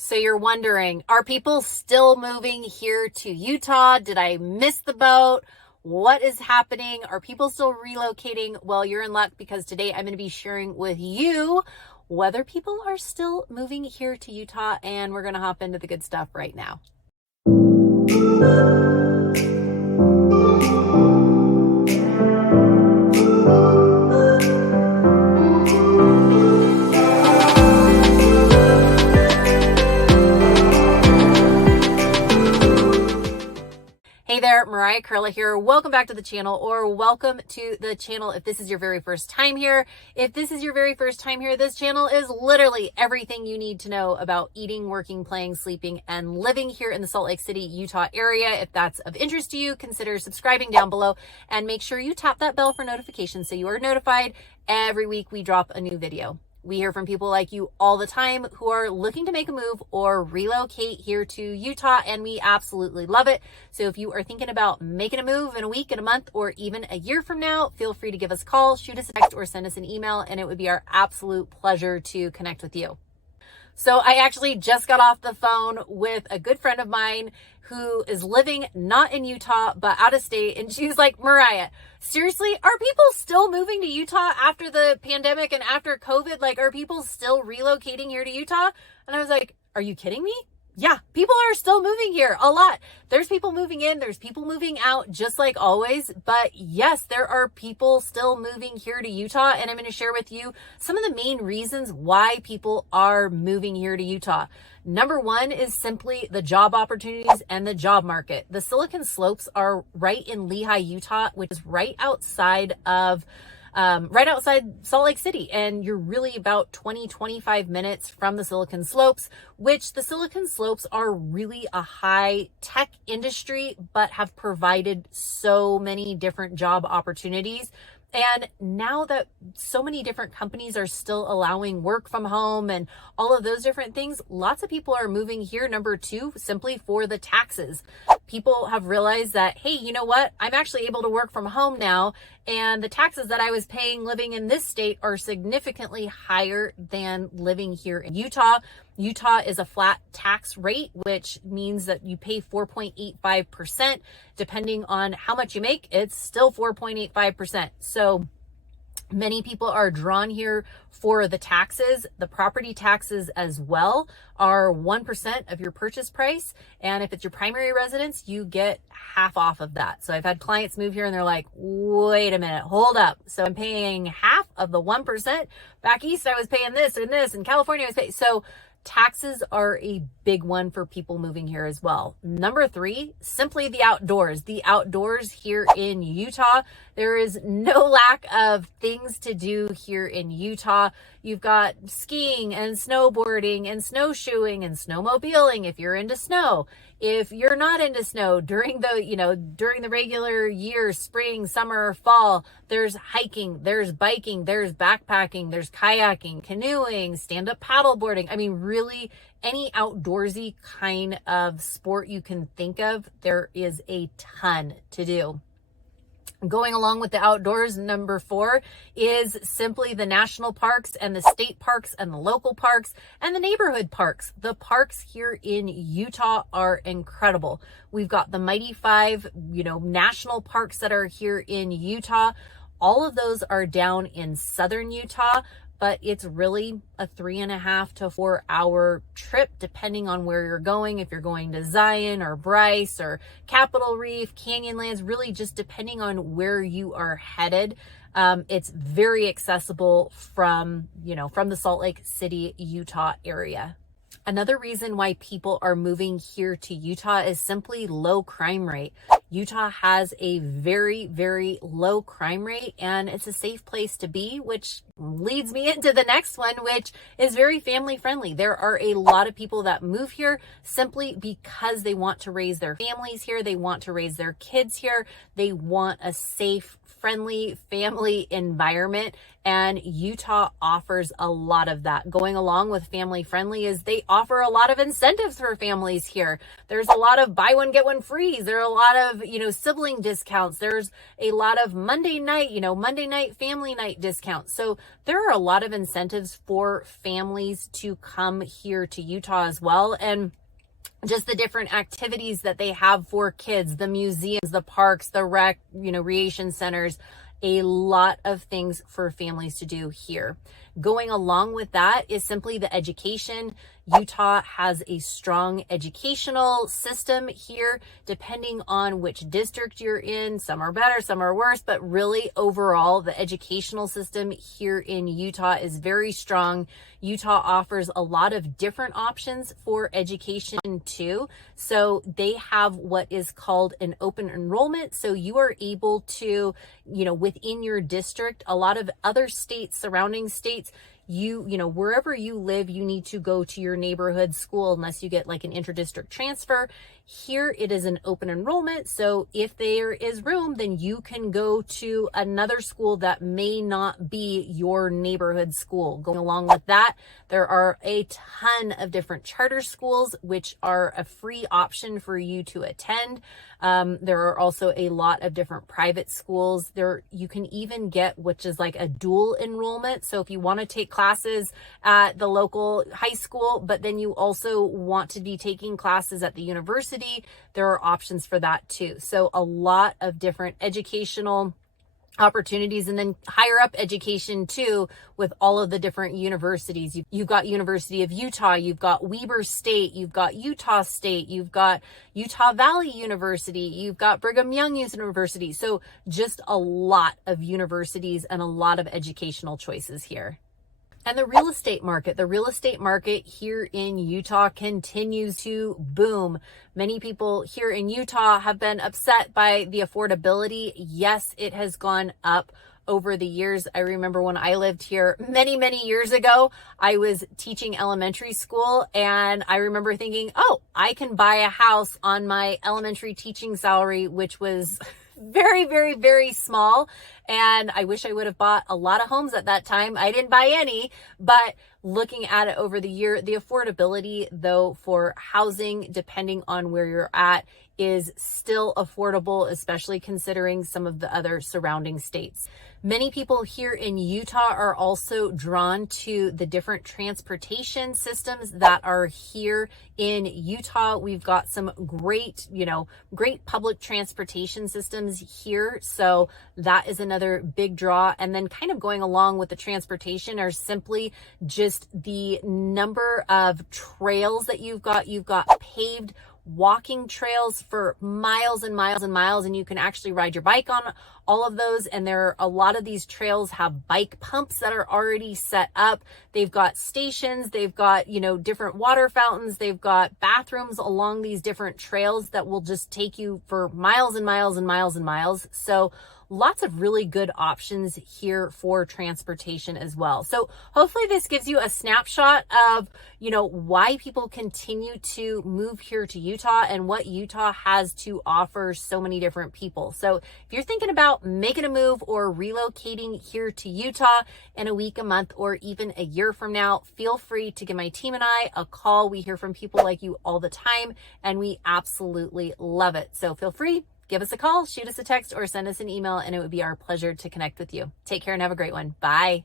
So you're wondering, are people still moving here to Utah? Did I miss the boat? What is happening? Are people still relocating? Well, you're in luck because today I'm going to be sharing with you whether people are still moving here to Utah, and we're going to hop into the good stuff right now. Hey there, Mariah Koehle here. Welcome back to the channel, or welcome to the channel if this is your very first time here. If this is your very first time here, this channel is literally everything you need to know about eating, working, playing, sleeping, and living here in the Salt Lake City, Utah area. If that's of interest to you, consider subscribing down below and make sure you tap that bell for notifications so you are notified every week we drop a new video. We hear from people like you all the time who are looking to make a move or relocate here to Utah, and we absolutely love it. So if you are thinking about making a move in a week, in a month, or even a year from now, feel free to give us a call, shoot us a text, or send us an email, and it would be our absolute pleasure to connect with you. So I actually just got off the phone with a good friend of mine who is living not in Utah, but out of state. And she was like, Mariah, seriously, are people still moving to Utah after the pandemic and after COVID? Like, are people still relocating here to Utah? And I was like, are you kidding me? Yeah, people are still moving here a lot. There's people moving in, there's people moving out, just like always. But yes, there are people still moving here to Utah. And I'm going to share with you some of the main reasons why people are moving here to Utah. Number one is simply the job opportunities and the job market. The Silicon Slopes are right in Lehi, Utah, which is right outside Salt Lake City. And you're really about 25 minutes from the Silicon Slopes, which the Silicon Slopes are really a high tech industry, but have provided so many different job opportunities. And now that so many different companies are still allowing work from home and all of those different things, lots of people are moving here. Number two, simply for the taxes. People have realized that, hey, you know what? I'm actually able to work from home now. And the taxes that I was paying living in this state are significantly higher than living here in Utah. Utah is a flat tax rate, which means that you pay 4.85%. Depending on how much you make, it's still 4.85%. So many people are drawn here for the taxes. The property taxes as well are 1% of your purchase price. And if it's your primary residence, you get half off of that. So I've had clients move here and they're like, wait a minute, hold up. So I'm paying half of the 1%. Back east, I was paying this and this. In California, I was paying. So taxes are a big one for people moving here as well. Number three, simply the outdoors. The outdoors here in Utah. There is no lack of things to do here in Utah. You've got skiing and snowboarding and snowshoeing and snowmobiling if you're into snow. If you're not into snow during the regular year, spring, summer, fall, there's hiking, there's biking, there's backpacking, there's kayaking, canoeing, stand-up paddleboarding. I mean, really any outdoorsy kind of sport you can think of, there is a ton to do. Going along with the outdoors, number four is simply the national parks and the state parks and the local parks and the neighborhood parks. The parks here in Utah are incredible. We've got the Mighty Five, national parks that are here in Utah. All of those are down in southern Utah, but it's really a 3.5 to 4 hour trip, depending on where you're going. If you're going to Zion or Bryce or Capitol Reef, Canyonlands, really just depending on where you are headed. It's very accessible from the Salt Lake City, Utah area. Another reason why people are moving here to Utah is simply low crime rate. Utah has a very, very low crime rate, and it's a safe place to be, which leads me into the next one, which is very family friendly. There are a lot of people that move here simply because they want to raise their families here. They want to raise their kids here. They want a safe, friendly family environment, and Utah offers a lot of that. Going along with family friendly is they offer a lot of incentives for families here. There's a lot of buy one, get one free. There are a lot of, sibling discounts. There's a lot of Monday night family night discounts. So there are a lot of incentives for families to come here to Utah as well. And just the different activities that they have for kids, the museums, the parks, the recreation centers, a lot of things for families to do here. Going along with that is simply the education. Utah has a strong educational system here, depending on which district you're in. Some are better, some are worse, but really overall, the educational system here in Utah is very strong. Utah offers a lot of different options for education too. So they have what is called an open enrollment. So you are able to, within your district, a lot of other states, surrounding states, wherever you live, you need to go to your neighborhood school unless you get like an interdistrict transfer. Here it is an open enrollment. So if there is room, then you can go to another school that may not be your neighborhood school. Going along with that, there are a ton of different charter schools, which are a free option for you to attend. There are also a lot of different private schools. You can even get, which is like a dual enrollment. So if you want to take classes at the local high school, but then you also want to be taking classes at the university, there are options for that too. So a lot of different educational opportunities, and then higher up education too with all of the different universities. You've got University of Utah, you've got Weber State, you've got Utah State, you've got Utah Valley University, you've got Brigham Young University. So just a lot of universities and a lot of educational choices here. And the real estate market here in Utah continues to boom. Many people here in Utah have been upset by the affordability. Yes, it has gone up over the years. I remember when I lived here many, many years ago, I was teaching elementary school, and I remember thinking, oh, I can buy a house on my elementary teaching salary, which was very, very, very small. And I wish I would have bought a lot of homes at that time. I didn't buy any, but looking at it over the year, the affordability though for housing, depending on where you're at, is still affordable, especially considering some of the other surrounding states. Many people here in Utah are also drawn to the different transportation systems that are here in Utah. We've got some great public transportation systems here. So that is another big draw. And then kind of going along with the transportation are simply just the number of trails that you've got. You've got paved walking trails for miles and miles and miles, and you can actually ride your bike on all of those. And there are a lot of these trails have bike pumps that are already set up. They've got stations, they've got, different water fountains, they've got bathrooms along these different trails that will just take you for miles and miles and miles and miles. So lots of really good options here for transportation as well. So hopefully this gives you a snapshot of, why people continue to move here to Utah and what Utah has to offer so many different people. So if you're thinking about making a move or relocating here to Utah in a week, a month, or even a year from now, feel free to give my team and I a call. We hear from people like you all the time, and we absolutely love it. So feel free. Give us a call, shoot us a text, or send us an email, and it would be our pleasure to connect with you. Take care and have a great one. Bye.